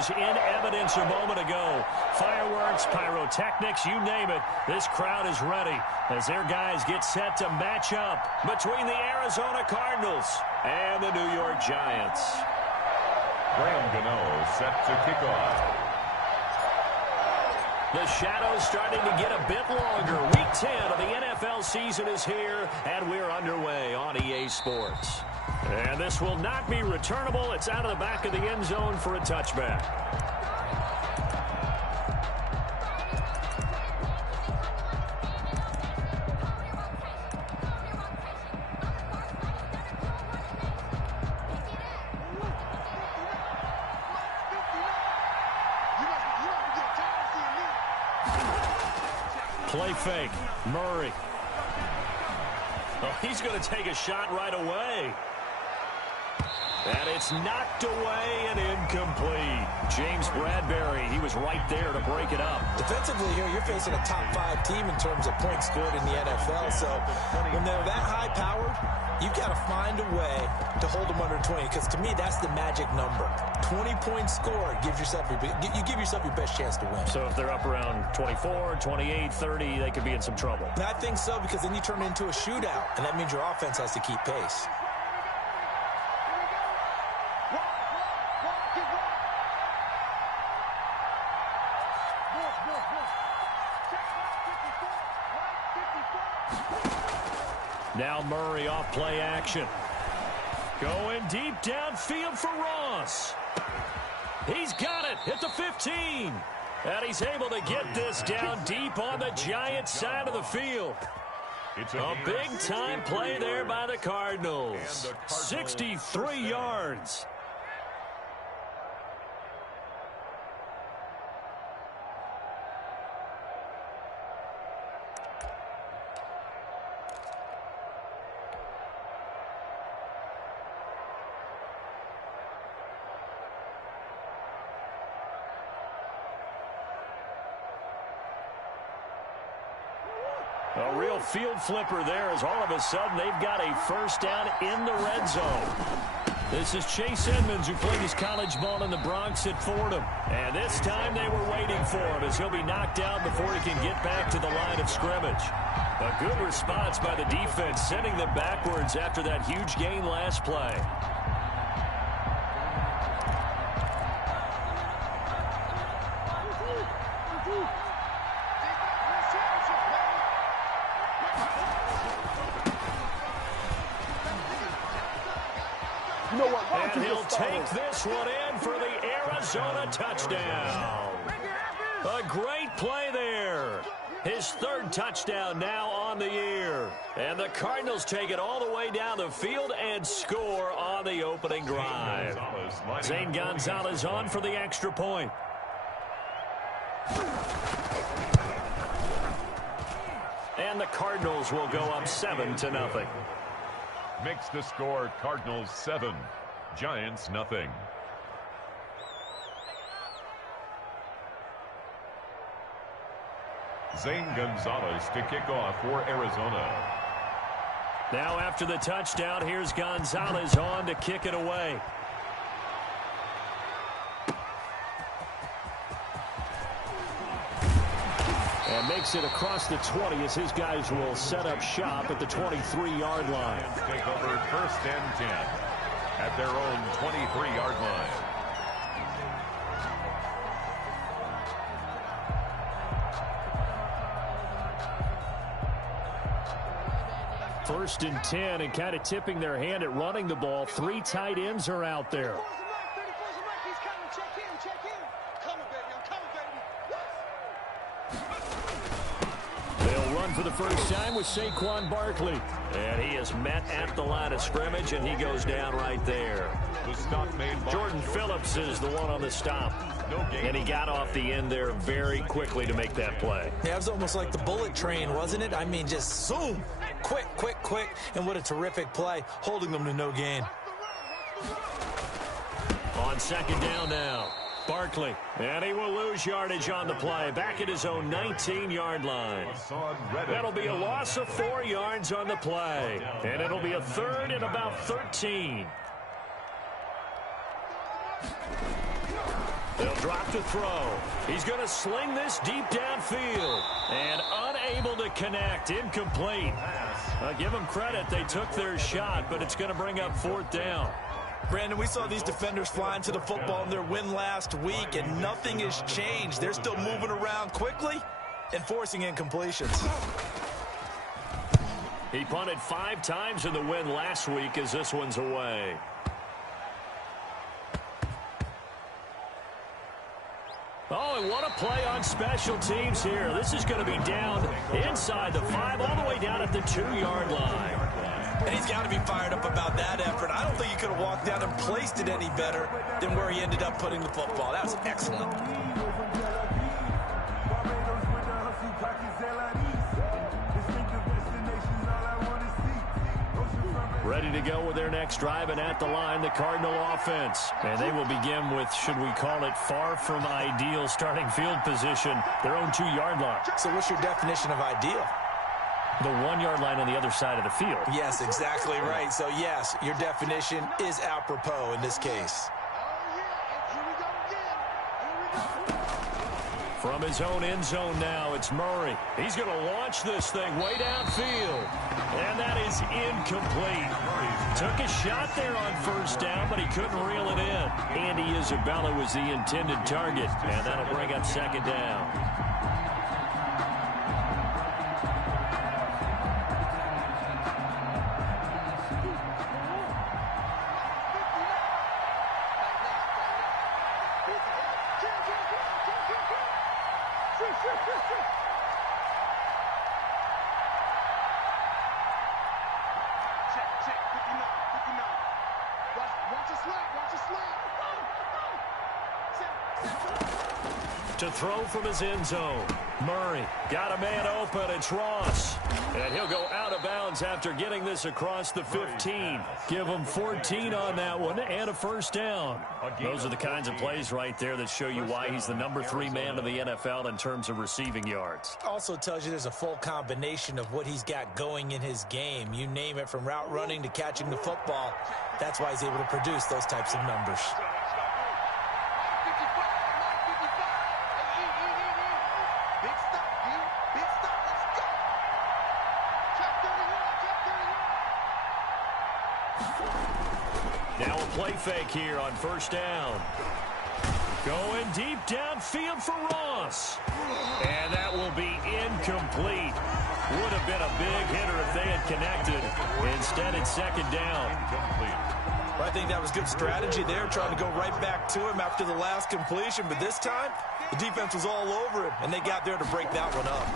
was in evidence a moment ago. Fireworks, pyrotechnics, you name it. This crowd is ready as their guys get set to match up between the Arizona Cardinals and the New York Giants. Graham Gano set to kick off. The shadow's starting to get a bit longer. Week 10 of the NFL season is here, and we're underway on EA Sports. And this will not be returnable. It's out of the back of the end zone for a touchback. Play fake. Murray. Oh, he's going to take a shot right away. And it's knocked away and incomplete. James Bradbury, he was right there to break it up. Defensively here, you're facing a top-5 team in terms of points scored in the NFL. So when they're that high-powered, you've got to find a way to hold them under 20. Because to me, that's the magic number. 20 points scored, you give yourself your best chance to win. So if they're up around 24, 28, 30, they could be in some trouble. And I think so, because then you turn it into a shootout, and that means your offense has to keep pace. Now Murray off play action. Going deep downfield for Ross. He's got it at the 15. And he's able to get this down deep on the Giants side of the field. It's a big-time play there by the Cardinals. 63 yards. A real field flipper there as all of a sudden they've got a first down in the red zone. This is Chase Edmonds, who played his college ball in the Bronx at Fordham. And this time they were waiting for him as he'll be knocked down before he can get back to the line of scrimmage. A good response by the defense, sending them backwards after that huge gain last play. And he'll take this one in for the Arizona touchdown. A great play there. His third touchdown now on the year. And the Cardinals take it all the way down the field and score on the opening drive. Zane Gonzalez on for the extra point. And the Cardinals will go up 7-0. Makes the score Cardinals 7, Giants nothing. Zane Gonzalez to kick off for Arizona. Now after the touchdown, here's Gonzalez on to kick it away. And makes it across the 20 as his guys will set up shop at the 23-yard line. Take over 1st and 10 at their own 23-yard line. First and 10, and kind of tipping their hand at running the ball. 3 tight ends are out there. For the first time with Saquon Barkley. And he is met at the line of scrimmage, and he goes down right there. The stop made by Jordan Phillips is the one on the stop. And he got off the end there very quickly to make that play. Yeah, it was almost like the bullet train, wasn't it? I mean, just zoom. Quick, quick, quick. And what a terrific play, holding them to no gain. On second down now. Barkley, and he will lose yardage on the play, back at his own 19-yard line. That'll be a loss of 4 yards on the play, and it'll be a 3rd and about 13. They'll drop the throw. He's going to sling this deep downfield. And unable to connect. Incomplete. Give them credit. They took their shot, but it's going to bring up 4th down. Brandon, we saw these defenders flying to the football in their win last week, and nothing has changed. They're still moving around quickly and forcing incompletions. He punted 5 times in the win last week as this one's away. Oh, and what a play on special teams here. This is going to be down inside the 5, all the way down at the 2-yard line. And he's got to be fired up about that effort. I don't think he could have walked down and placed it any better than where he ended up putting the football. That was excellent. Ready to go with their next drive, and at the line, the Cardinal offense. And they will begin with, should we call it, far from ideal starting field position, their own 2-yard line. So what's your definition of ideal? The 1-yard line on the other side of the field. Yes, exactly right. So, yes, your definition is apropos in this case. From his own end zone now, it's Murray. He's going to launch this thing way downfield. And that is incomplete. Took a shot there on 1st down, but he couldn't reel it in. Andy Isabella was the intended target, and that'll bring up 2nd down. To throw from his end zone. Murray got a man open. It's Ross. And he'll go out of bounds after getting this across the 15. Give him 14 on that one and a 1st down. Those are the kinds of plays right there that show you why he's the number 3 man of the NFL in terms of receiving yards. Also tells you there's a full combination of what he's got going in his game. You name it, from route running to catching the football. That's why he's able to produce those types of numbers. Now a play fake here on 1st down. Going deep downfield for Ross. And that will be incomplete. Would have been a big hitter if they had connected. Instead, it's 2nd down. Well, I think that was good strategy there, trying to go right back to him after the last completion. But this time, the defense was all over him, and they got there to break that one up.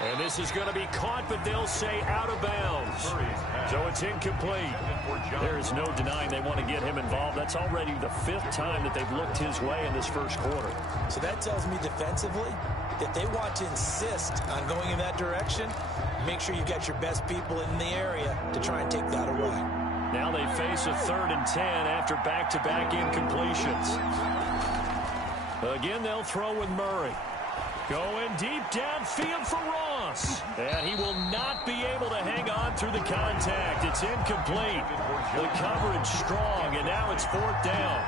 And this is going to be caught, but they'll say out of bounds. So it's incomplete. There is no denying they want to get him involved. That's already the 5th time that they've looked his way in this 1st quarter. So that tells me defensively that they want to insist on going in that direction. Make sure you got your best people in the area to try and take that away. Now they face a 3rd and 10 after back-to-back incompletions. Again, they'll throw with Murray. Going deep downfield for Ross. And he will not be able to hang on through the contact. It's incomplete. The coverage strong, and now it's 4th down.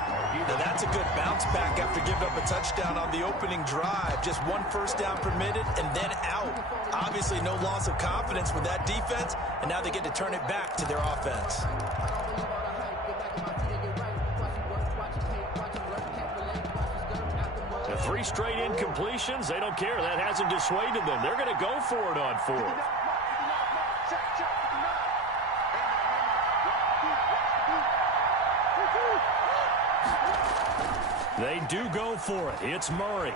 Now that's a good bounce back after giving up a touchdown on the opening drive. Just 1 1st down permitted and then out. Obviously no loss of confidence with that defense, and now they get to turn it back to their offense. The 3 straight incompletions, they don't care. That hasn't dissuaded them. They're going to go for it on 4th. They do go for it. It's Murray.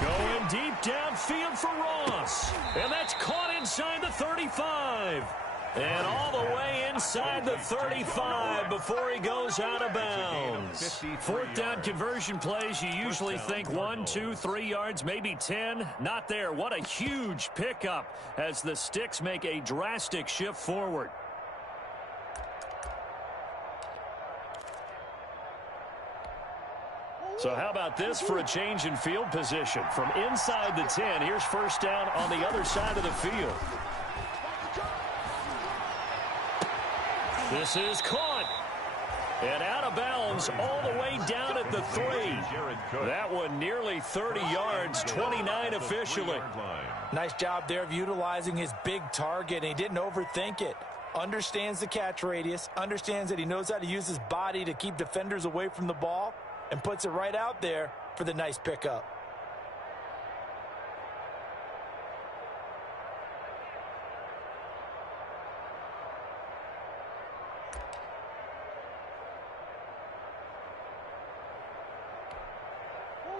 Going deep downfield for Ross. And that's caught inside the 35. And all the way inside the 35 before he goes out of bounds. 4th down conversion plays, you usually think 1, 2, 3 yards, maybe 10. Not there. What a huge pickup as the Sticks make a drastic shift forward. So how about this for a change in field position? From inside the 10, here's 1st down on the other side of the field. This is caught. And out of bounds all the way down at the 3. That one nearly 30 yards, 29 officially. Nice job there of utilizing his big target, and he didn't overthink it. Understands the catch radius, understands that he knows how to use his body to keep defenders away from the ball, and puts it right out there for the nice pickup.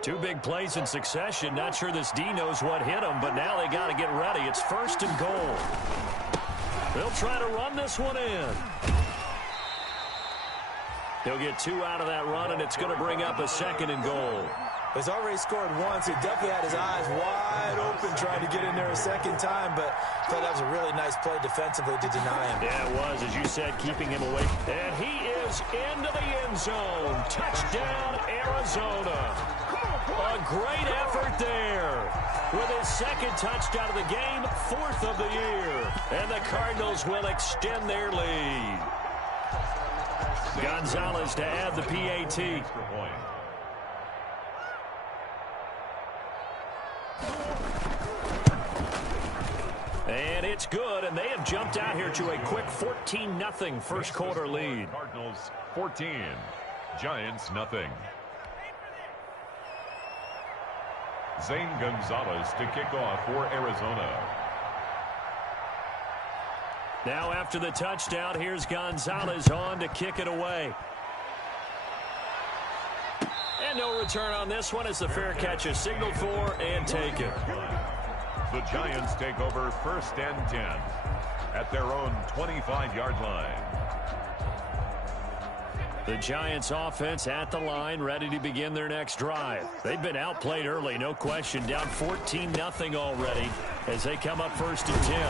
Two big plays in succession. Not sure this D knows what hit him, but now they got to get ready. It's 1st and goal. They'll try to run this one in. He'll get 2 out of that run, and it's going to bring up a 2nd and goal. He's already scored once. He definitely had his eyes wide open trying to get in there a 2nd time, but I thought that was a really nice play defensively to deny him. Yeah, it was, as you said, keeping him away. And he is into the end zone. Touchdown, Arizona. A great effort there. With his 2nd touchdown of the game, 4th of the year. And the Cardinals will extend their lead. Gonzalez to add the PAT. And it's good, and they have jumped out here to a quick 14-0 first quarter lead. Cardinals 14, Giants nothing. Zane Gonzalez to kick off for Arizona. Now after the touchdown, here's Gonzalez on to kick it away. And no return on this one as the fair catch is signaled for and taken. The Giants take over 1st and 10 at their own 25-yard line. The Giants offense at the line, ready to begin their next drive. They've been outplayed early, no question. Down 14-0 already as they come up 1st and 10.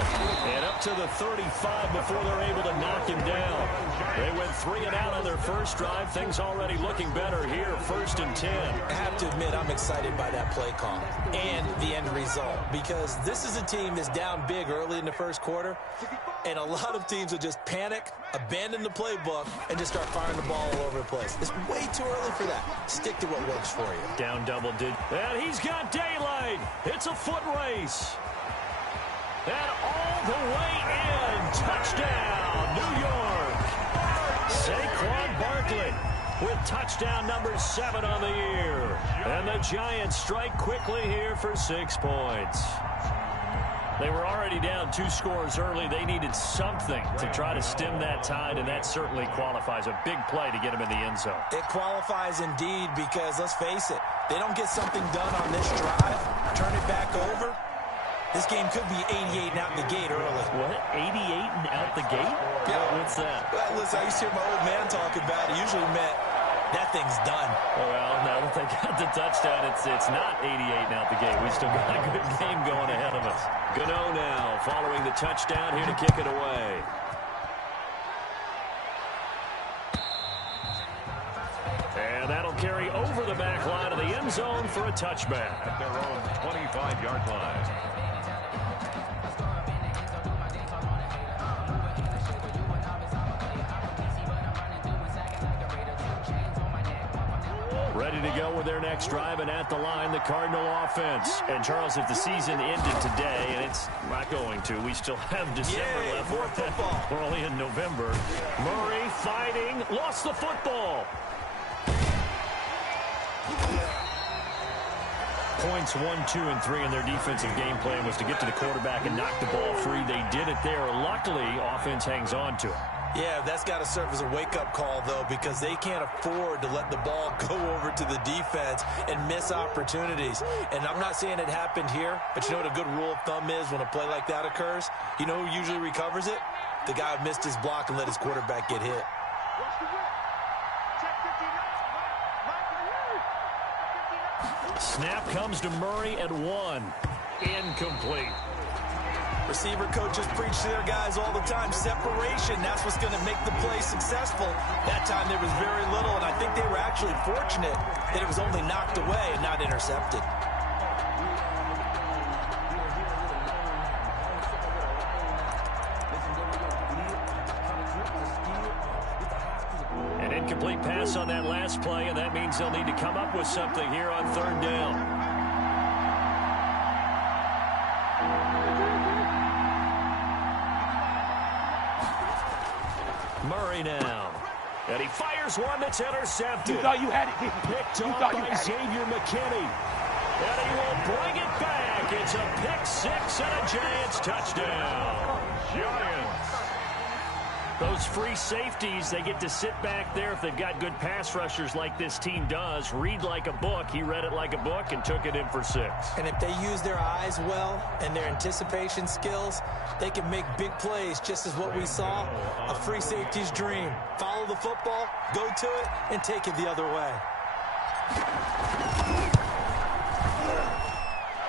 And up to the 35 before they're able to knock him down. They went 3 and out on their first drive. Things already looking better here, 1st and 10. I have to admit, I'm excited by that play call and the end result, because this is a team that's down big early in the first quarter, and a lot of teams will just panic, abandon the playbook, and just start firing the ball all over the place. It's way too early for that. Stick to what works for you. Down double digit. And he's got daylight. It's a foot race. And all the way in. Touchdown, New York. Saquon Barkley with touchdown number 7 on the year. And the Giants strike quickly here for 6 points. They were already down 2 scores early. They needed something to try to stem that tide, and that certainly qualifies. A big play to get them in the end zone. It qualifies indeed, because let's face it, they don't get something done on this drive, turn it back over, this game could be 88 and out the gate early. What? 88 and out the gate? Yeah. What's that? Well, listen, I used to hear my old man talk about it. Usually meant that thing's done. Well, now that they got the touchdown, it's not 88 and out the gate. We still got a good game going ahead of us. Gano now following the touchdown here to kick it away. And that'll carry over the back line of the end zone for a touchback. At their own 25-yard line. Ready to go with their next drive, and at the line, the Cardinal offense. And, Charles, if the season ended today, and it's not going to, we still have December left. More football. We're only in November. Murray fighting, lost the football. Points 1, 2, and 3 in their defensive game plan was to get to the quarterback and knock the ball free. They did it there. Luckily, offense hangs on to it. Yeah, that's got to serve as a wake-up call, though, because they can't afford to let the ball go over to the defense and miss opportunities. And I'm not saying it happened here, but you know what a good rule of thumb is when a play like that occurs? You know who usually recovers it? The guy who missed his block and let his quarterback get hit. Snap comes to Murray at 1. Incomplete. Receiver coaches preach to their guys all the time. Separation, that's what's going to make the play successful. That time there was very little, and I think they were actually fortunate that it was only knocked away and not intercepted. incomplete pass on that last play, and that means they'll need to come up with something here on third down. Murray now. And he fires one that's intercepted. You thought you had it. Picked off by Xavier McKinney. And he will bring it back. It's a pick six and a Giants touchdown. Giants. Those free safeties, they get to sit back there if they've got good pass rushers like this team does. Read like a book. He read it like a book and took it in for 6. And if they use their eyes well and their anticipation skills, they can make big plays, just as what we saw, a free safety's dream. Follow the football, go to it, and take it the other way.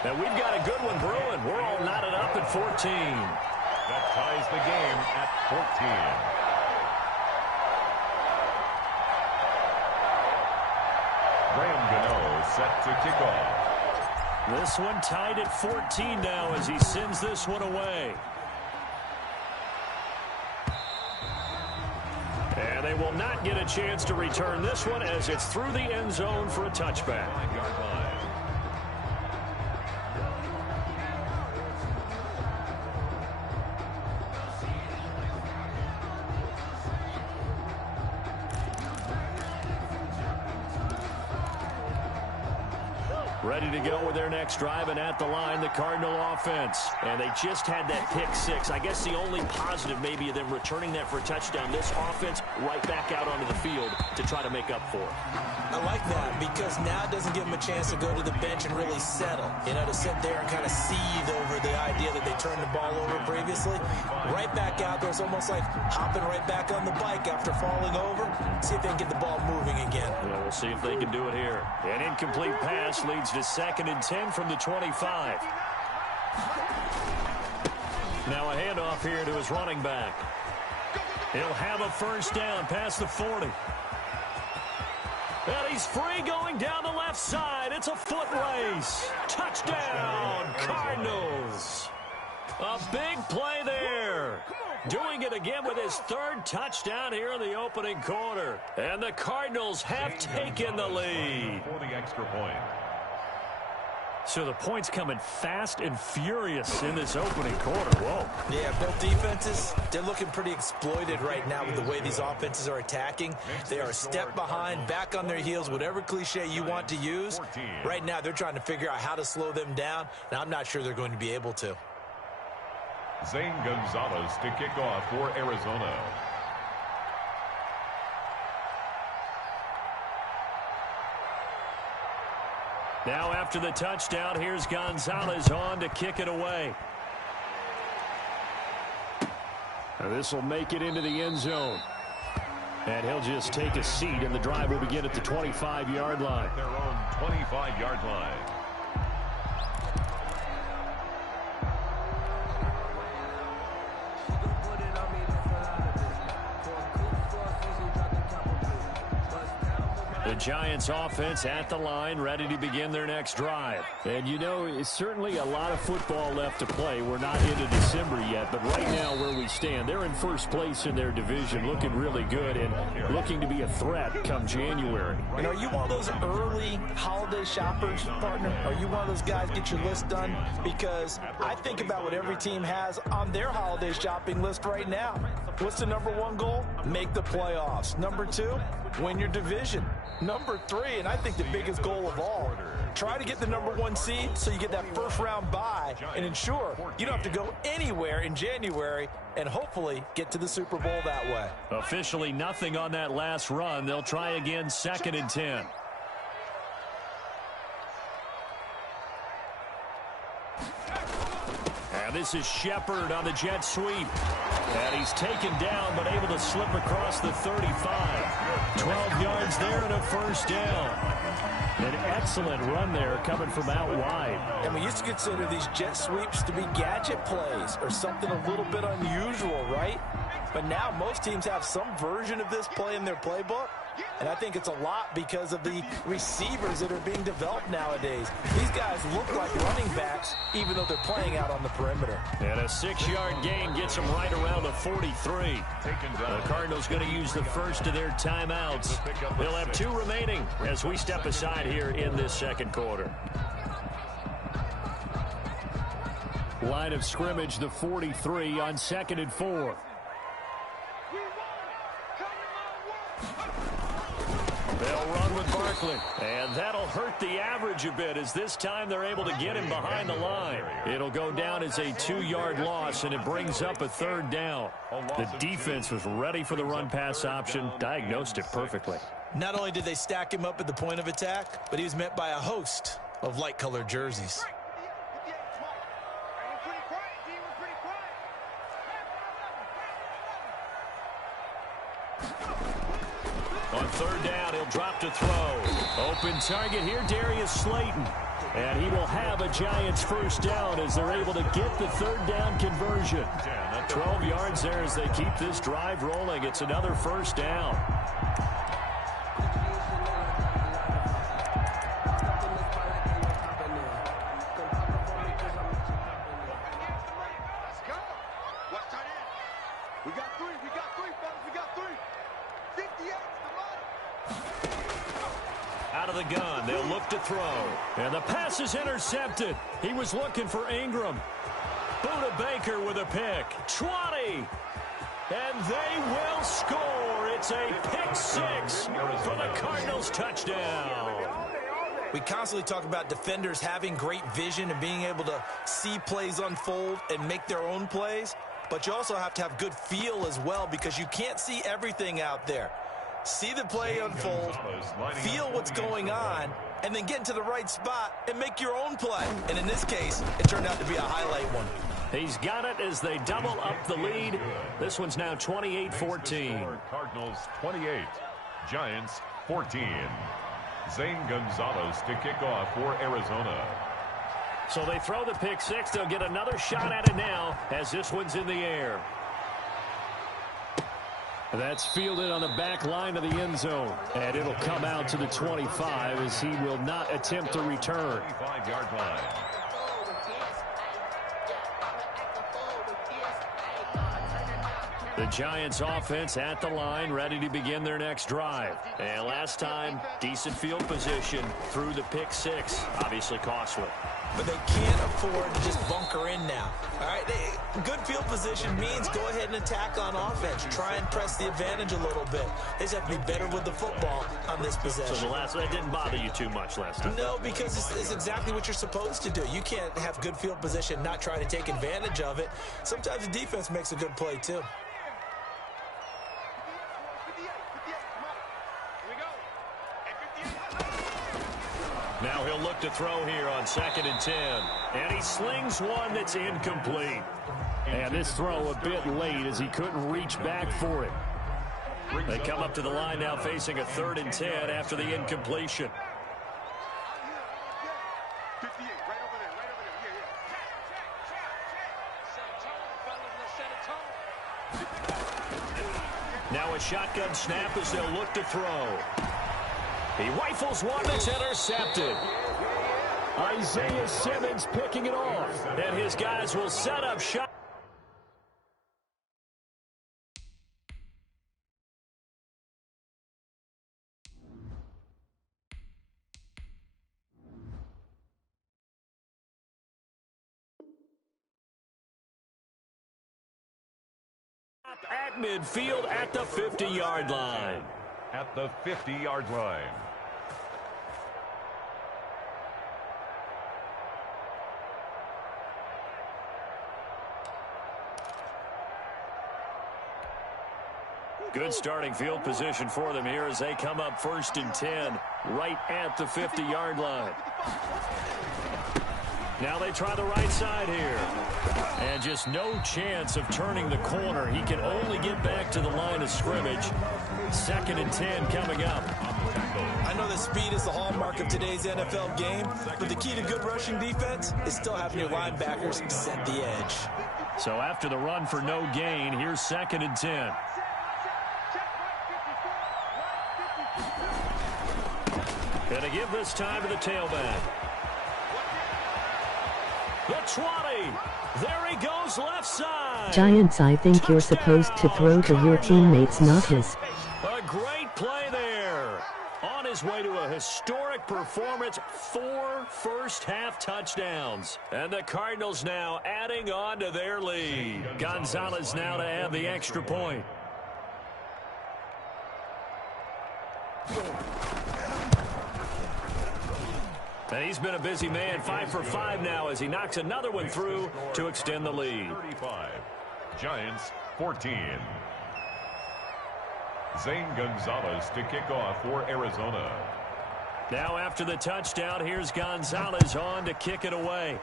Now we've got a good one brewing. We're all knotted up at 14. That ties the game at 14. Graham Gano set to kick off. This one tied at 14 now as he sends this one away. And they will not get a chance to return this one as it's through the end zone for a touchback. Ready to go with their next drive, and at the line, the Cardinal offense. And they just had that pick six. I guess the only positive maybe of them returning that for a touchdown. This offense right back out onto the field to try to make up for it. I like that because now it doesn't give them a chance to go to the bench and really settle. You know, to sit there and kind of seethe over the idea that they turned the ball over previously. Right back out there. It's almost like hopping right back on the bike after falling over. See if they can get the ball moving again. Well, we'll see if they can do it here. An incomplete pass leads to 2nd and 10 from the 25. Now a handoff here to his running back. He'll have a first down past the 40. And he's free going down the left side. It's a foot race. Touchdown, Cardinals. A big play there. Doing it again with his 3rd touchdown here in the opening quarter. And the Cardinals have taken the lead. For the extra point. So the points coming fast and furious in this opening quarter. Whoa. Yeah, both defenses, they're looking pretty exploited right now with the way these offenses are attacking. They are a step behind, back on their heels, whatever cliche you want to use. Right now, they're trying to figure out how to slow them down, and I'm not sure they're going to be able to. Zane Gonzalez to kick off for Arizona. Now after the touchdown, here's Gonzalez on to kick it away. Now this will make it into the end zone. And he'll just take a seat, and the drive will begin at the 25-yard line. Their own 25-yard line. The Giants offense at the line, ready to begin their next drive. And you know, it's certainly a lot of football left to play. We're not into December yet, but right now where we stand, they're in first place in their division, looking really good and looking to be a threat come January. And are you one of those early holiday shoppers, partner? Are you one of those guys get your list done? Because I think about what every team has on their holiday shopping list right now. What's the #1 goal? Make the playoffs. #2, win your division. #3, and I think the biggest goal of all, try to get the #1 seed so you get that first-round bye and ensure you don't have to go anywhere in January and hopefully get to the Super Bowl that way. Officially nothing on that last run. They'll try again 2nd and 10. And this is Shepard on the jet sweep. And he's taken down but able to slip across the 35. 12 yards there and a first down. An excellent run there coming from out wide. And we used to consider these jet sweeps to be gadget plays or something a little bit unusual, right? But now most teams have some version of this play in their playbook. And I think it's a lot because of the receivers that are being developed nowadays. These guys look like running backs, even though they're playing out on the perimeter. And a 6-yard gain gets them right around the 43. The Cardinals going to use the first of their timeouts. They'll have 2 remaining as we step aside here in this second quarter. Line of scrimmage, the 43 on 2nd and 4. They'll run with Barkley, and that'll hurt the average a bit as this time they're able to get him behind the line. It'll go down as a 2-yard loss, and it brings up a 3rd down. The defense was ready for the run-pass option, diagnosed it perfectly. Not only did they stack him up at the point of attack, but he was met by a host of light-colored jerseys. On 3rd down, he'll drop to throw. Open target here, Darius Slayton. And he will have a Giants first down as they're able to get the 3rd down conversion. 12 yards there as they keep this drive rolling. It's another first down. Out of the gun, they'll look to throw. And the pass is intercepted. He was looking for Ingram. Buda Baker with a pick. 20. And they will score. It's a pick 6 for the Cardinals touchdown. We constantly talk about defenders having great vision and being able to see plays unfold and make their own plays. But you also have to have good feel as well because you can't see everything out there. See the play unfold, feel what's going on, and then get into the right spot and make your own play. And in this case, it turned out to be a highlight one. He's got it as they double up the lead. This one's now 28-14. Cardinals 28, Giants 14. Zane Gonzalez to kick off for Arizona. So they throw the pick 6. They'll get another shot at it now as this one's in the air. That's fielded on the back line of the end zone. And it'll come out to the 25 as he will not attempt to return. 25-yard line. The Giants offense at the line, ready to begin their next drive. And last time, decent field position through the pick 6. Obviously costly. But they can't afford to just bunker in now. All right, good field position means go ahead and attack on offense. Try and press the advantage a little bit. They just have to be better with the football on this possession. So that didn't bother you too much last time? No, because it's exactly what you're supposed to do. You can't have good field position, not try to take advantage of it. Sometimes the defense makes a good play too. Now he'll look to throw here on 2nd and 10. And he slings one that's incomplete. And this throw a bit late as he couldn't reach back for it. They come up to the line now facing a 3rd and 10 after the incompletion. Now a shotgun snap as they'll look to throw. He rifles one that's intercepted. Isaiah Simmons picking it off. And his guys will set up shot. At midfield at the 50-yard line. At the 50-yard line. Good starting field position for them here as they come up 1st and 10 right at the 50-yard line. Now they try the right side here. And just no chance of turning the corner. He can only get back to the line of scrimmage. 2nd and 10 coming up. I know that speed is the hallmark of today's NFL game, but the key to good rushing defense is still having your linebackers set the edge. So after the run for no gain, here's 2nd and 10. And to give this time to the tailback. The 20. There he goes left side. Giants, I think you're supposed to throw to your teammates, not his. A great play there. On his way to a historic performance, 4 first-half touchdowns. And the Cardinals now adding on to their lead. Gonzalez now to add the extra point. And he's been a busy man, 5 for 5 now as he knocks another one through to extend the lead. 35. Giants 14. Zane Gonzalez to kick off for Arizona. Now after the touchdown, here's Gonzalez on to kick it away.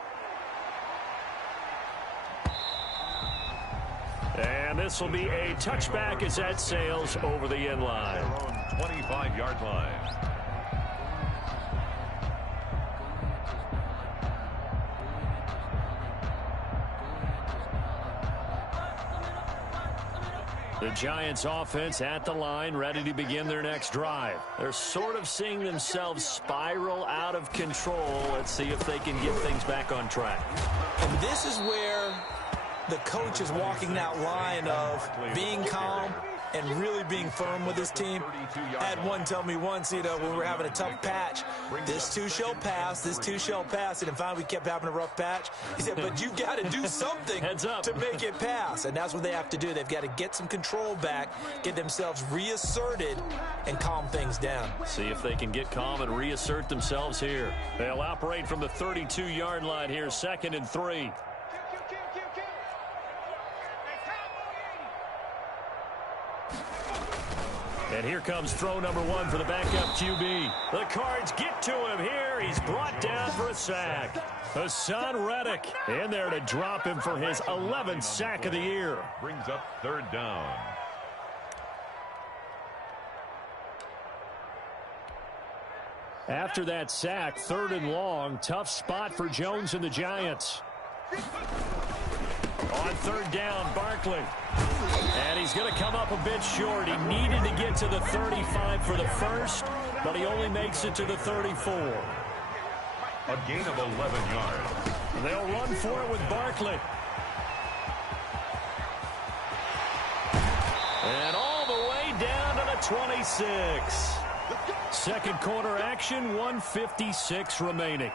And this will be a touchback as that sails over the end line. Their own 25-yard line. The Giants offense at the line, ready to begin their next drive. They're sort of seeing themselves spiral out of control. Let's see if they can get things back on track. And this is where the coach is walking that line of being calm and really being firm with his team. I had one tell me once, when we're having a tough patch, this too shall pass, this too shall pass. And finally we kept having a rough patch. He said, but you got to do something to make it pass. And that's what they have to do. They've got to get some control back, get themselves reasserted, and calm things down. See if they can get calm and reassert themselves here. They'll operate from the 32-yard line here, 2nd and 3. And here comes throw number 1 for the backup QB. The Cards get to him here. He's brought down for a sack. Hassan Reddick in there to drop him for his 11th sack of the year. Brings up 3rd down. After that sack, 3rd and long. Tough spot for Jones and the Giants. On 3rd down, Barkley. And he's going to come up a bit short. He needed to get to the 35 for the first, but he only makes it to the 34. A gain of 11 yards. They'll run for it with Barkley. And all the way down to the 26. Second quarter action, 1:56 remaining.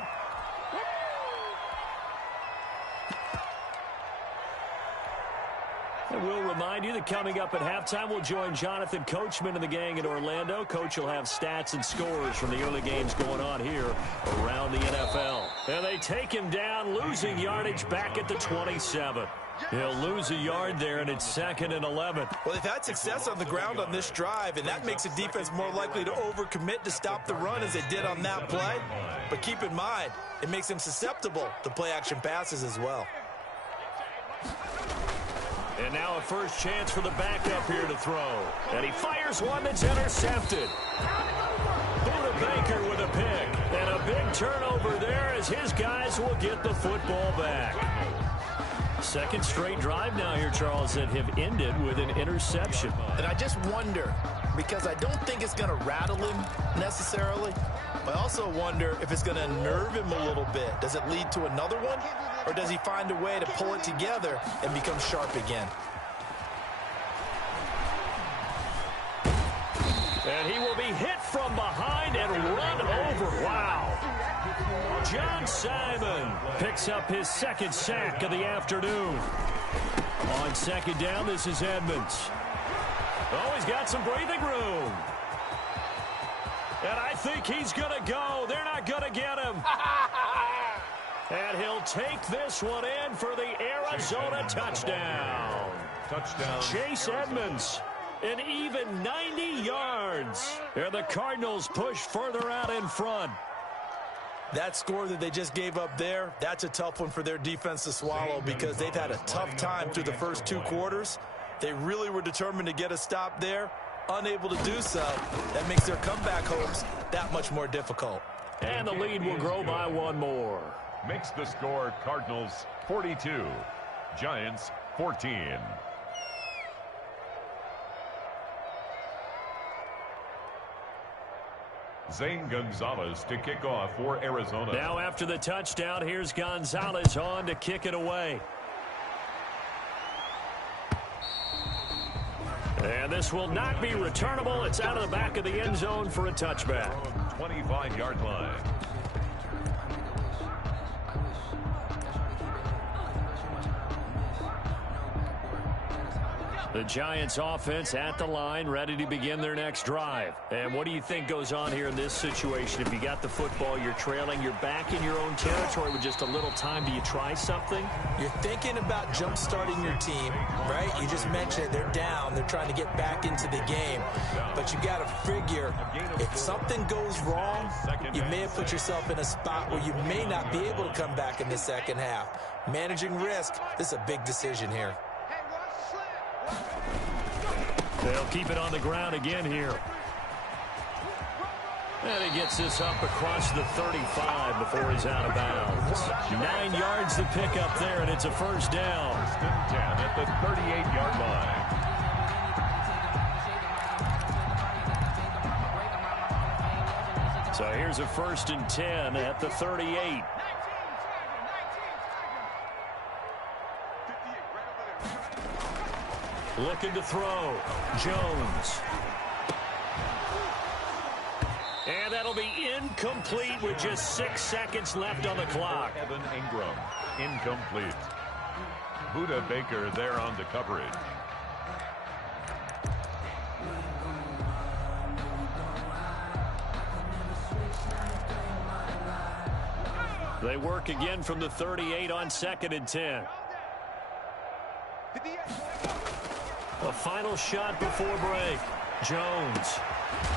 And we'll remind you that coming up at halftime, we'll join Jonathan Coachman and the gang in Orlando. Coach will have stats and scores from the early games going on here around the NFL. And they take him down, losing yardage back at the 27. He'll lose a yard there, and it's 2nd and 11. Well, they've had success on the ground on this drive, and that makes a defense more likely to overcommit to stop the run as they did on that play. But keep in mind, it makes them susceptible to play-action passes as well. And now a first chance for the backup here to throw. And he fires one that's intercepted. Buda Baker with a pick. And a big turnover there as his guys will get the football back. Second straight drive now here, Charles, that have ended with an interception. And I just wonder, because I don't think it's going to rattle him necessarily, but I also wonder if it's going to unnerve him a little bit. Does it lead to another one? Or does he find a way to pull it together and become sharp again? And he will be hit from behind and run over. Wow. John Simon picks up his 2nd sack of the afternoon. On 2nd down, this is Edmonds. Oh, he's got some breathing room. And I think he's going to go. They're not going to get him. And he'll take this one in for the Arizona touchdown. Touchdown. Chase Edmonds, an even 90 yards. And the Cardinals push further out in front. That score that they just gave up there, that's a tough one for their defense to swallow because they've had a tough time through the first 2 quarters. They really were determined to get a stop there, unable to do so. That makes their comeback hopes that much more difficult. And the lead will grow by 1 more. Makes the score Cardinals 42, Giants 14. Zane Gonzalez to kick off for Arizona. Now after the touchdown, here's Gonzalez on to kick it away. And this will not be returnable. It's out of the back of the end zone for a touchback. 25-yard line. The Giants offense at the line, ready to begin their next drive. And what do you think goes on here in this situation? If you got the football, you're trailing, you're back in your own territory with just a little time. Do you try something? You're thinking about jump-starting your team, right? You just mentioned they're down. They're trying to get back into the game. But you got to figure, if something goes wrong, you may have put yourself in a spot where you may not be able to come back in the second half. Managing risk, this is a big decision here. They'll keep it on the ground again here. And he gets this up across the 35 before he's out of bounds. 9 yards to pick up there, and it's a first down. First and 10 at the 38-yard line. So here's a first and 10 at the 38. Looking to throw. Jones. And that'll be incomplete with just 6 seconds left on the clock. Evan Ingram, incomplete. Buda Baker there on the coverage. They work again from the 38 on 2nd and 10. A final shot before break. Jones.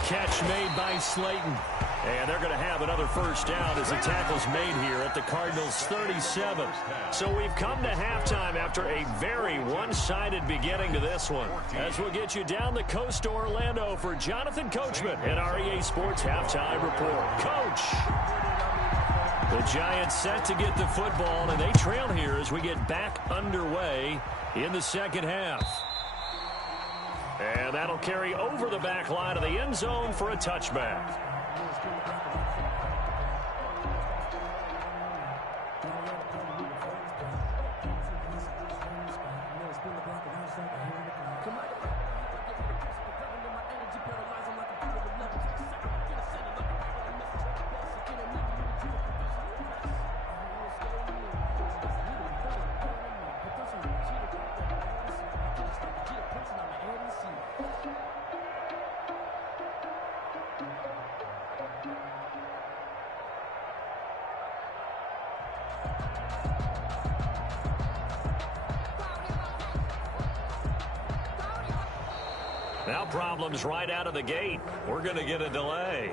Catch made by Slayton. And they're going to have another first down as the tackle's made here at the Cardinals' 37. So we've come to halftime after a very one-sided beginning to this one. As we'll get you down the coast to Orlando for Jonathan Coachman at our EA Sports Halftime Report. Coach! The Giants set to get the football, and they trail here as we get back underway in the second half. And that'll carry over the back line of the end zone for a touchback. Now problems right out of the gate. We're going to get a delay.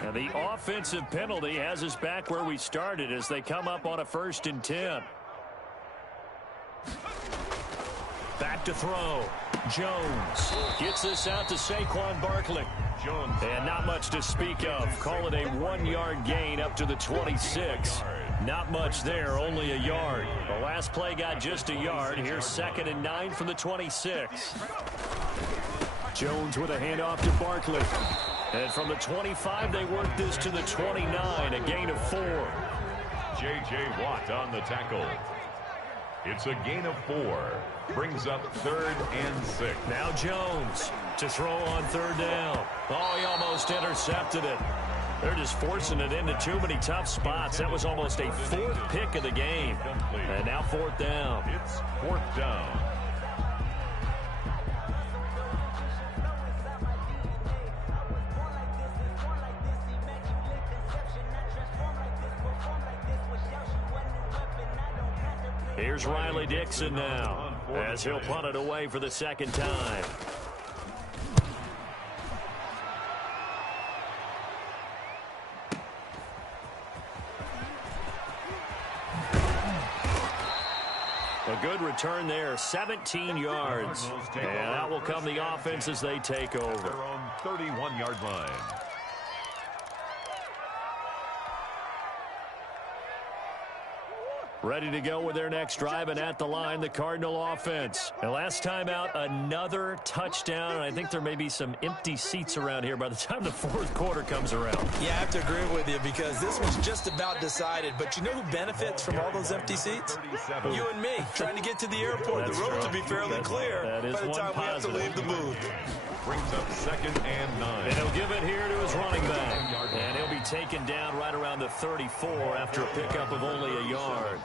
And the offensive penalty has us back where we started as they come up on a 1st and 10. Back to throw. Jones gets this out to Saquon Barkley. Jones. And not much to speak of. Call it a 1-yard gain up to the 26. Not much there, only a yard. The last play got just a yard. Here's 2nd and 9 from the 26. Jones with a handoff to Barkley. And from the 25, they work this to the 29, a gain of 4. J.J. Watt on the tackle. It's a gain of 4. Brings up 3rd and 6. Now Jones to throw on 3rd down. Oh, he almost intercepted it. They're just forcing it into too many tough spots. That was almost a 4th pick of the game. And now 4th down. It's 4th down. Here's Riley Dixon now as he'll punt it away for the 2nd time. A good return there, 17 yards. And that will come the offense as they take over. Their own 31-yard line. Ready to go with their next drive, and at the line, the Cardinal offense. And last time out, another touchdown, and I think there may be some empty seats around here by the time the fourth quarter comes around. Yeah, I have to agree with you because this was just about decided. But you know who benefits from all those empty seats? You and me, trying to get to the airport. The road to be fairly clear by the time we have to leave the booth. Brings up 2nd and 9. And he'll give it here to his running back. And he'll be taken down right around the 34 after a pickup of only a yard.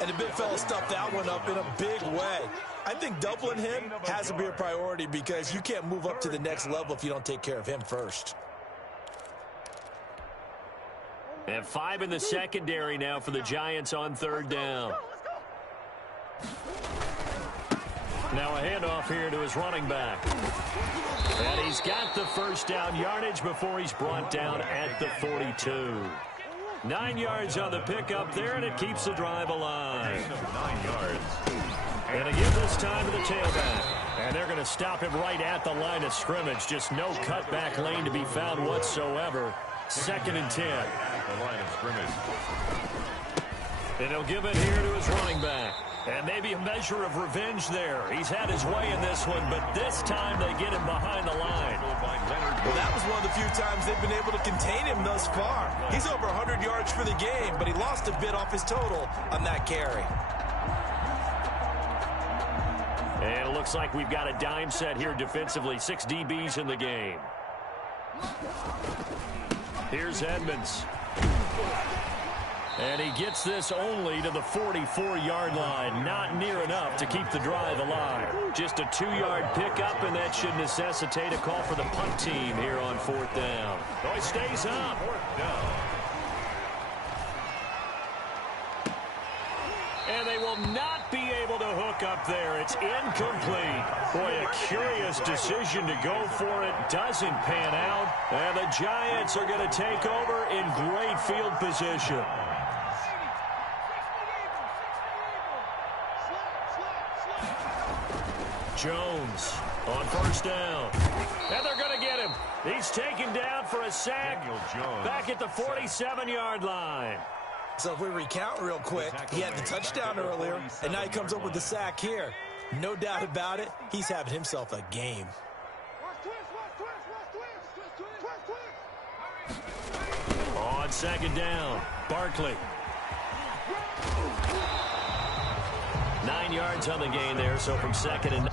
And the big fella stuffed that one up in a big way. I think doubling him has to be a priority because you can't move up to the next level if you don't take care of him first. And 5 in the secondary now for the Giants on 3rd down. Now a handoff here to his running back. And he's got the first down yardage before he's brought down at the 42. 9 yards on the pickup there, and it keeps the drive alive. 9 yards. And a give this time to the tailback. And they're going to stop him right at the line of scrimmage. Just no cutback lane to be found whatsoever. 2nd and 10. The line of scrimmage. And he'll give it here to his running back. And maybe a measure of revenge there. He's had his way in this one, but this time they get him behind the line. Well, that was one of the few times they've been able to contain him thus far. He's over 100 yards for the game, but he lost a bit off his total on that carry. And it looks like we've got a dime set here defensively. 6 DBs in the game. Here's Edmonds. And he gets this only to the 44-yard line. Not near enough to keep the drive alive. Just a 2-yard pickup, and that should necessitate a call for the punt team here on 4th down. Oh, he stays up. 4th down. And they will not be able to hook up there. It's incomplete. Boy, a curious decision to go for it. Doesn't pan out. And the Giants are going to take over in great field position. Jones on 1st down. And they're going to get him. He's taken down for a sack back at the 47-yard line. So if we recount real quick, he had the touchdown earlier, and now he comes up with the sack here. No doubt about it, he's having himself a game. On 2nd down, Barkley. 9 yards on the gain there, so from 2nd and 9.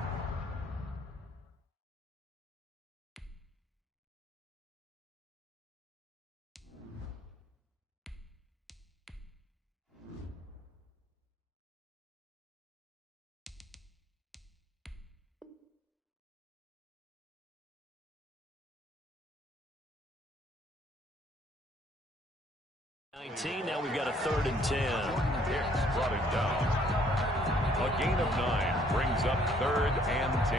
Now we've got a 3rd and 10. Hicks brought him down. A gain of 9 brings up 3rd and 10.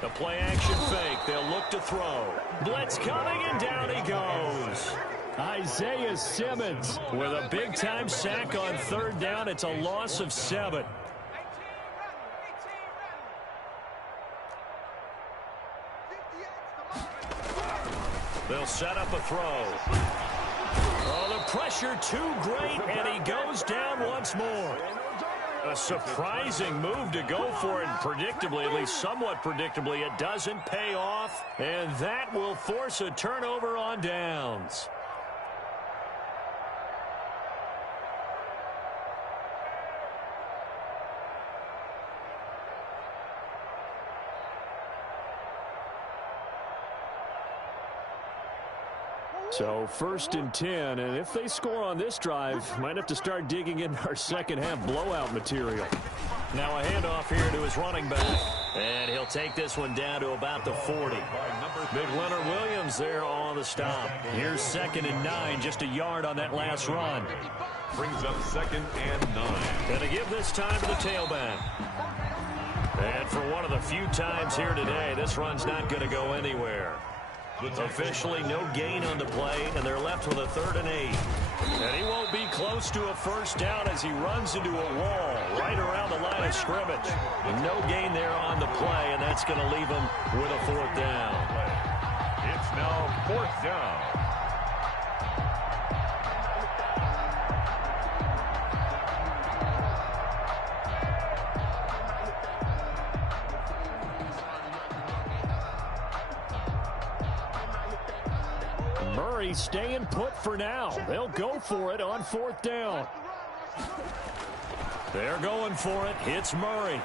The play action fake. They'll look to throw. Blitz coming, and down he goes. Isaiah Simmons with a big-time sack on 3rd down. It's a loss of 7. They'll set up a throw. Oh, the pressure too great, and he goes down once more. A surprising move to go for it, and predictably, at least somewhat predictably, it doesn't pay off, and that will force a turnover on downs. So 1st and 10, and if they score on this drive, might have to start digging into our second-half blowout material. Now a handoff here to his running back, and he'll take this one down to about the 40. Big Leonard Williams there on the stop. Here's 2nd and 9, just a yard on that last run. Brings up 2nd and 9. Going to give this time to the tailback. And for one of the few times here today, this run's not going to go anywhere. Officially no gain on the play, and they're left with a 3rd and 8. And he won't be close to a first down as he runs into a wall right around the line of scrimmage. No gain there on the play, and that's going to leave him with a 4th down. It's now 4th down. Murray staying put for now. They'll go for it on 4th down. They're going for it. It's Murray.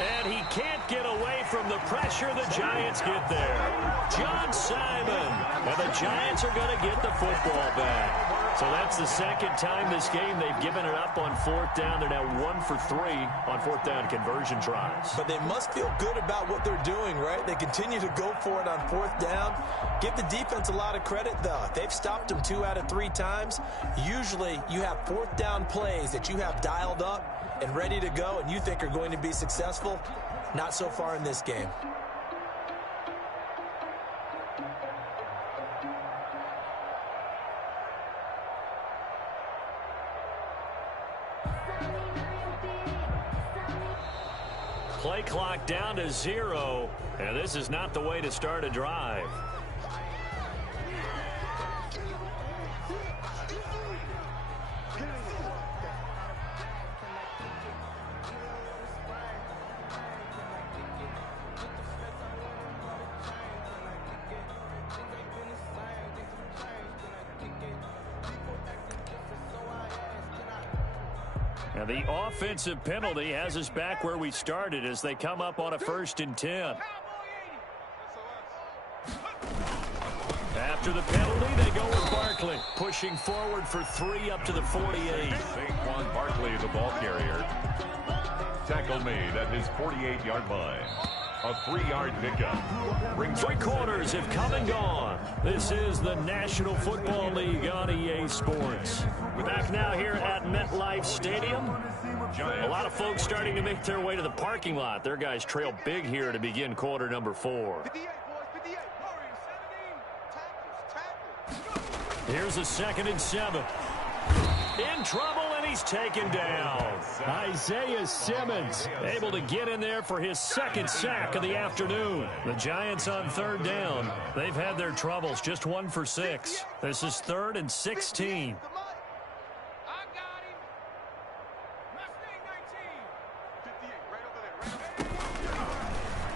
And he can't get away from the pressure. The Giants get there. John Simon. And the Giants are going to get the football back. So that's the 2nd time this game they've given it up on 4th down. They're now 1 for 3 on 4th down conversion tries. But they must feel good about what they're doing, right? They continue to go for it on 4th down. Give the defense a lot of credit, though. They've stopped them 2 out of 3 times. Usually you have 4th down plays that you have dialed up and ready to go and you think are going to be successful. Not so far in this game. Play clock down to 0, and this is not the way to start a drive. And the offensive penalty has us back where we started as they come up on a 1st and 10. After the penalty, they go with Barkley, pushing forward for 3 up to the 48. Saquon Barkley, the ball carrier. Tackle made at his 48-yard line. A 3-yard pickup. Brings 3 quarters have come and gone. This is the National Football League on EA Sports. We're back now here at MetLife Stadium. A lot of folks starting to make their way to the parking lot. Their guys trail big here to begin quarter number 4. Here's a 2nd and 7. In trouble, and he's taken down. Isaiah Simmons able to get in there for his 2nd sack of the afternoon. The Giants on 3rd down. They've had their troubles, just 1 for 6. This is 3rd and 16.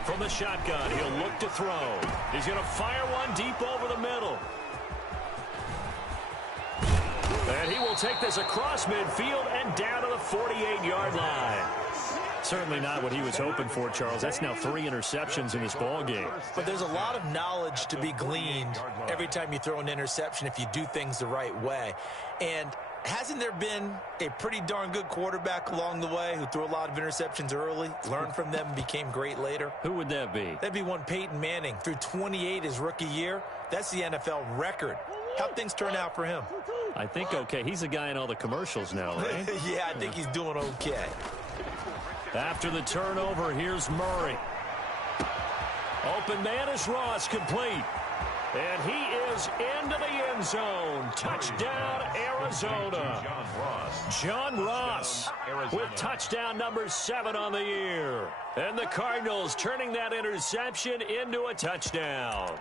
From the shotgun, he'll look to throw. He's going to fire one deep over the middle. And he will take this across midfield and down to the 48-yard line. Certainly not what he was hoping for, Charles. That's now 3 interceptions in this ball game. But there's a lot of knowledge to be gleaned every time you throw an interception if you do things the right way. And hasn't there been a pretty darn good quarterback along the way who threw a lot of interceptions early, learned from them, and became great later? Who would that be? That'd be one Peyton Manning. Threw 28 his rookie year. That's the NFL record. How'd things turn out for him? I think okay. He's a guy in all the commercials now, right? Yeah, I think he's doing okay. After the turnover, here's Murray. Open man is Ross, complete. And he is into the end zone. Touchdown, Arizona. John Ross with touchdown number 7 on the year. And the Cardinals turning that interception into a touchdown.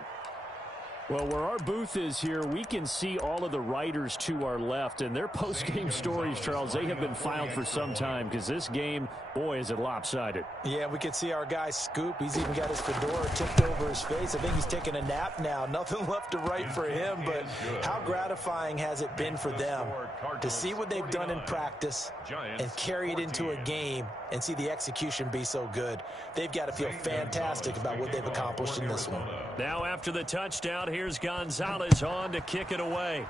Well, where our booth is here, we can see all of the writers to our left, and their post-game stories, Charles, they have been filed for some time because this game, boy, is it lopsided. Yeah, we can see our guy Scoop. He's even got his fedora tipped over his face. I think he's taking a nap now. Nothing left to write for him, but how gratifying has it been for them to see what they've done in practice and carry it into a game and see the execution be so good. They've got to feel fantastic about what they've accomplished in this one. Now after the touchdown, here's Gonzalez on to kick it away.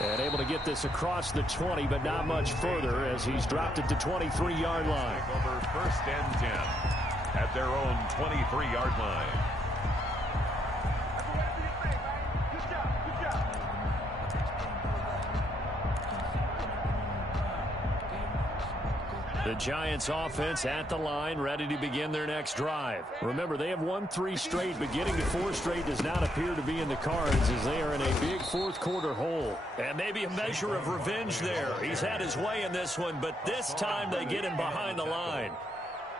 And able to get this across the 20, but not much further as he's dropped it to 23-yard line. Over 1st and 10 at their own 23-yard line. The Giants offense at the line, ready to begin their next drive. Remember, they have won 3 straight, but getting to 4 straight does not appear to be in the cards as they are in a big fourth-quarter hole. And maybe a measure of revenge there. He's had his way in this one, but this time they get him behind the line.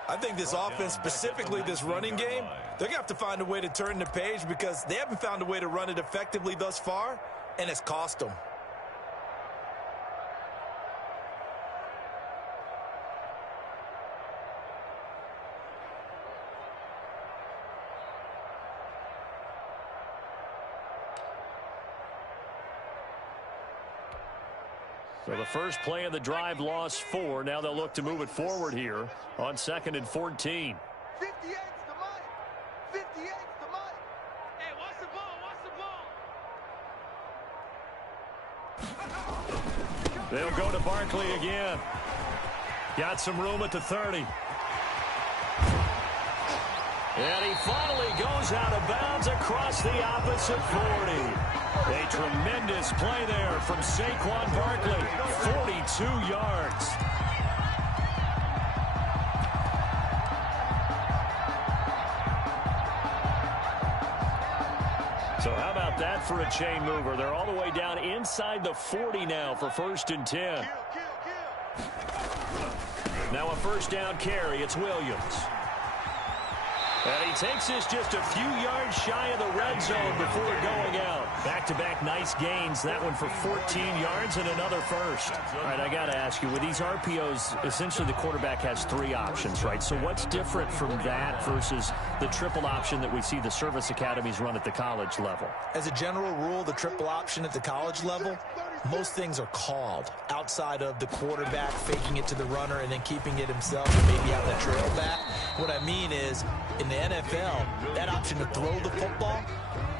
I think this offense, specifically this running game, they're going to have to find a way to turn the page because they haven't found a way to run it effectively thus far, and it's cost them. So the first play of the drive lost 4. Now they'll look to move it forward here on 2nd and 14. 58's the mic. 58's the mic. Hey, what's the ball? They'll go to Barkley again. Got some room at the 30. And he finally goes out of bounds across the opposite 40. A tremendous play there from Saquon Barkley. 42 yards. So how about that for a chain mover? They're all the way down inside the 40 now for 1st and 10. Now a first down carry. It's Williams. And he takes this just a few yards shy of the red zone before going out. Back-to-back nice gains. That one for 14 yards and another first. All right, I got to ask you, with these RPOs, essentially the quarterback has 3 options, right? So what's different from that versus the triple option that we see the service academies run at the college level? As a general rule, the triple option at the college level, most things are called outside of the quarterback faking it to the runner and then keeping it himself and maybe have that trail back. What I mean is, in the NFL, that option to throw the football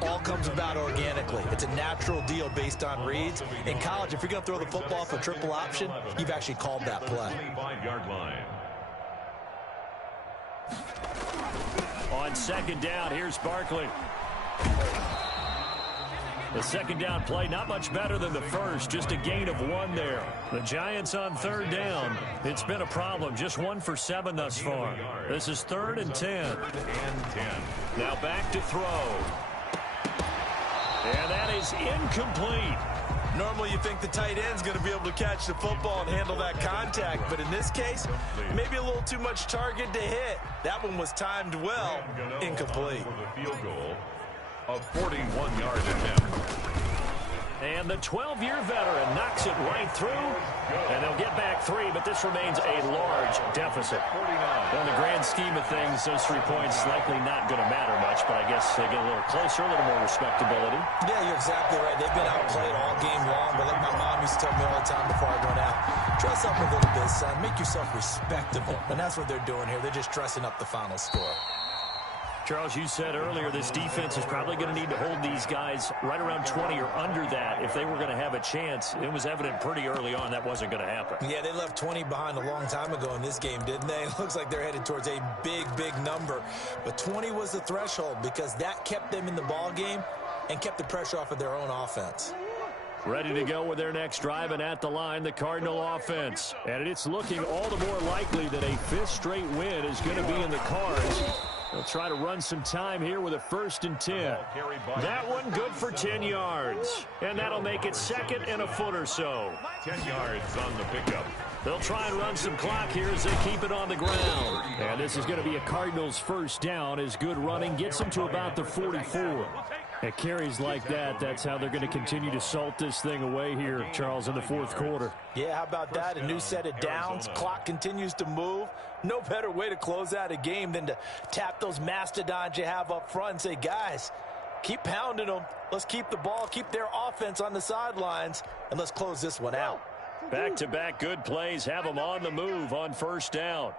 all comes about organically. It's a natural deal based on reads. In college, if you're going to throw the football for triple option, you've actually called that play. 25-yard line. On 2nd down, here's Barkley. The 2nd down play, not much better than the first, just a gain of 1 there. The Giants on 3rd down. It's been a problem, just 1 for 7 thus far. This is 3rd and 10. Now back to throw. And that is incomplete. Normally you think the tight end's going to be able to catch the football and handle that contact, but in this case, maybe a little too much target to hit. That one was timed well, incomplete. For the field goal, a 41-yard attempt. And the 12-year veteran knocks it right through, and they'll get back 3, but this remains a large deficit. In the grand scheme of things, those 3 points likely not going to matter much, but I guess they get a little closer, a little more respectability. Yeah, you're exactly right. They've been outplayed all game long, but like my mom used to tell me all the time before I went out, dress up a little bit, son. Make yourself respectable. And that's what they're doing here. They're just dressing up the final score. Charles, you said earlier this defense is probably going to need to hold these guys right around 20 or under that if they were going to have a chance. It was evident pretty early on that wasn't going to happen. Yeah, they left 20 behind a long time ago in this game, didn't they? It looks like they're headed towards a big, big number. But 20 was the threshold because that kept them in the ball game and kept the pressure off of their own offense. Ready to go with their next drive, and at the line, the Cardinal offense. And it's looking all the more likely that a 5th straight win is going to be in the cards. They'll try to run some time here with a 1st and 10. That one good for 10 yards. And that'll make it 2nd and a foot or so. 10 yards on the pickup. They'll try and run some clock here as they keep it on the ground. And this is going to be a Cardinals 1st down as good running gets them to about the 44. At carries like that, that's how they're going to continue to salt this thing away here, Charles, in the 4th quarter. Yeah, how about that? A new set of downs. Clock continues to move. No better way to close out a game than to tap those mastodons you have up front and say, guys, keep pounding them. Let's keep the ball, keep their offense on the sidelines, and let's close this one out. Back-to-back good plays have them on the move on 1st down.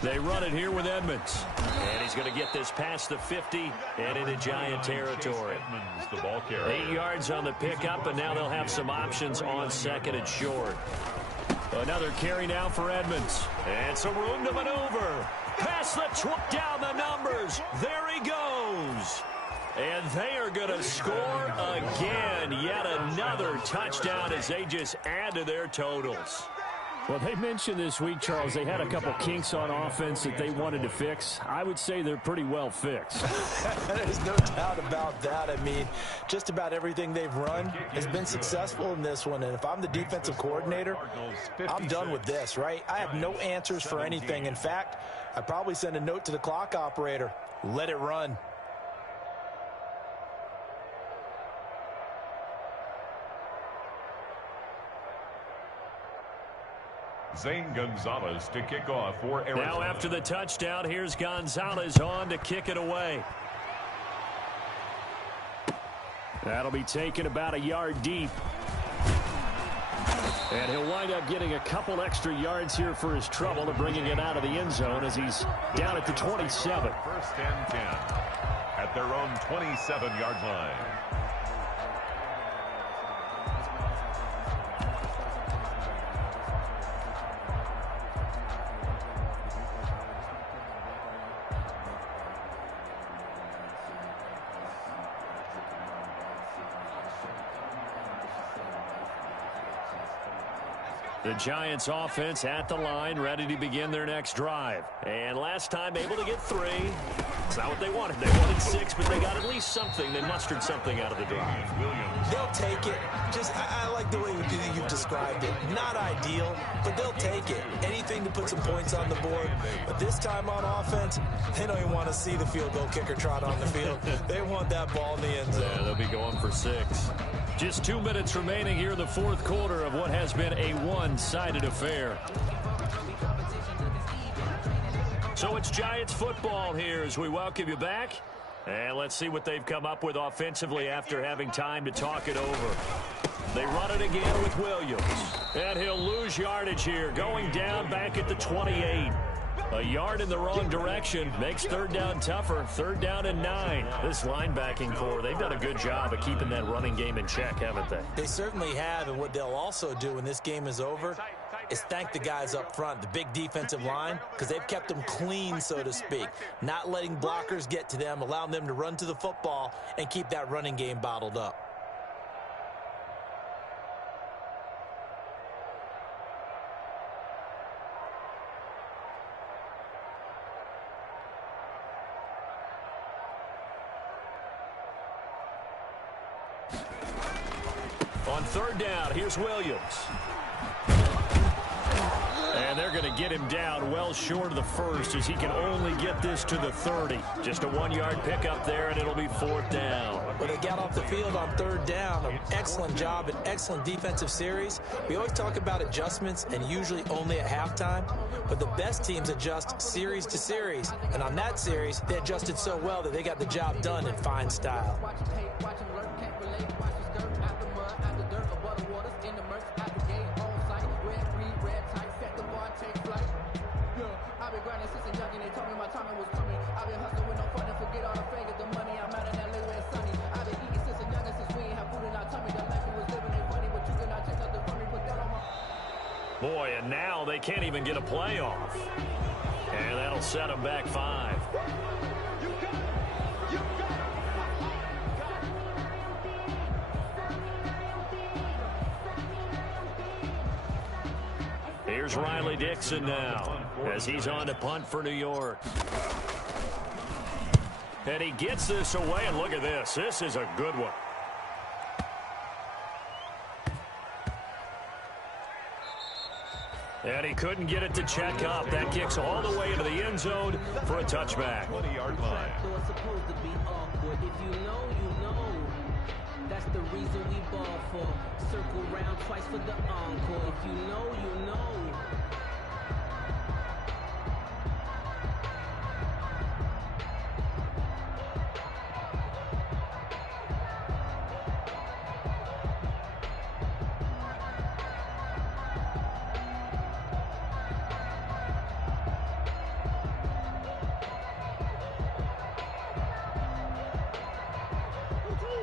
They run it here with Edmonds. And he's going to get this past the 50 and into Giant territory. Edmonds, the ball carrier. 8 yards on the pickup, and now they'll have some options on 2nd and short. Another carry now for Edmonds. And some room to maneuver. Pass the down the numbers. There he goes. And they are going to score again. Yet another touchdown as they just add to their totals. Well, they mentioned this week, Charles, they had a couple kinks on offense that they wanted to fix. I would say they're pretty well fixed. There's no doubt about that. I mean, just about everything they've run has been successful in this one. And if I'm the defensive coordinator, I'm done with this, right? I have no answers for anything. In fact, I'd probably send a note to the clock operator. Let it run. Zane Gonzalez to kick off for Arizona. Now after the touchdown, here's Gonzalez on to kick it away. That'll be taken about a yard deep. And he'll wind up getting a couple extra yards here for his trouble to bringing it out of the end zone as he's down at the 27. First and 10 at their own 27-yard line. The Giants offense at the line, ready to begin their next drive. And last time able to get 3. It's not what they wanted. They wanted 6, but they got at least something. They mustered something out of the drive. They'll take it. Just, I like the way you've described it. Not ideal, but they'll take it. Anything to put some points on the board. But this time on offense, they don't even want to see the field goal kicker trot on the field. They want that ball in the end zone. Yeah, they'll be going for 6. Just 2 minutes remaining here in the fourth quarter of what has been a one-sided affair. So it's Giants football here as we welcome you back. And let's see what they've come up with offensively after having time to talk it over. They run it again with Williams. And he'll lose yardage here, going down back at the 28. A yard in the wrong direction makes third down tougher. Third down and 9. This linebacking core, they've done a good job of keeping that running game in check, haven't they? They certainly have, and what they'll also do when this game is over is thank the guys up front, the big defensive line, because they've kept them clean, so to speak. Not letting blockers get to them, allowing them to run to the football and keep that running game bottled up. On third down, here's Williams. And they're going to get him down well short of the first as he can only get this to the 30. Just a 1-yard pickup there, and it'll be fourth down. When they got off the field on third down, an excellent job, an excellent defensive series. We always talk about adjustments and usually only at halftime, but the best teams adjust series to series. And on that series, they adjusted so well that they got the job done in fine style. Boy, and now they can't even get a play off. And that'll set them back 5. Here's Riley Dixon now as he's on to punt for New York. And he gets this away, and look at this. This is a good one. And he couldn't get it to check up. That kicks all the way into the end zone for a touchback. 20-yard line. That's the reason we ball for. Circle round twice for the encore. If you know, you know.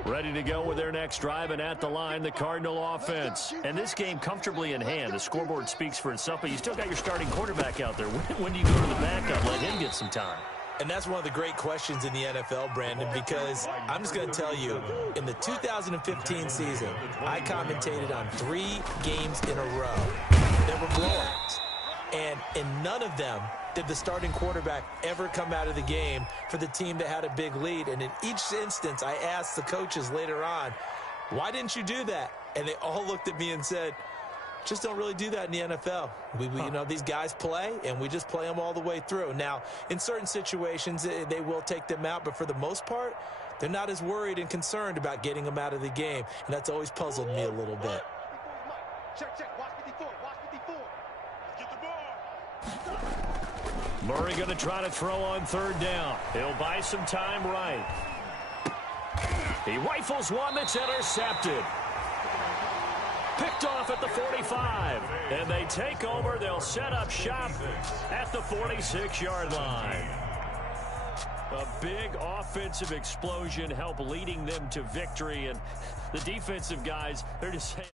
Ready to go with their next drive, and at the line, the Cardinal offense. And this game comfortably in hand. The scoreboard speaks for itself, but you still got your starting quarterback out there. When do you go to the backup, let him get some time? And that's one of the great questions in the NFL, Brandon, because I'm just going to tell you, in the 2015 season, I commentated on 3 games in a row that overblowings. And in none of them did the starting quarterback ever come out of the game for the team that had a big lead. And in each instance, I asked the coaches later on, why didn't you do that? And they all looked at me and said, just don't really do that in the NFL. You know, these guys play, and we just play them all the way through. Now, in certain situations, they will take them out, but for the most part, they're not as worried and concerned about getting them out of the game, and that's always puzzled me a little bit. Check. Watch 54. Watch 54. Let's get the ball. Murray going to try to throw on third down. He'll buy some time right. He rifles one that's intercepted. Picked off at the 45. And they take over. They'll set up shop at the 46-yard line. A big offensive explosion helped leading them to victory. And the defensive guys, they're just saying...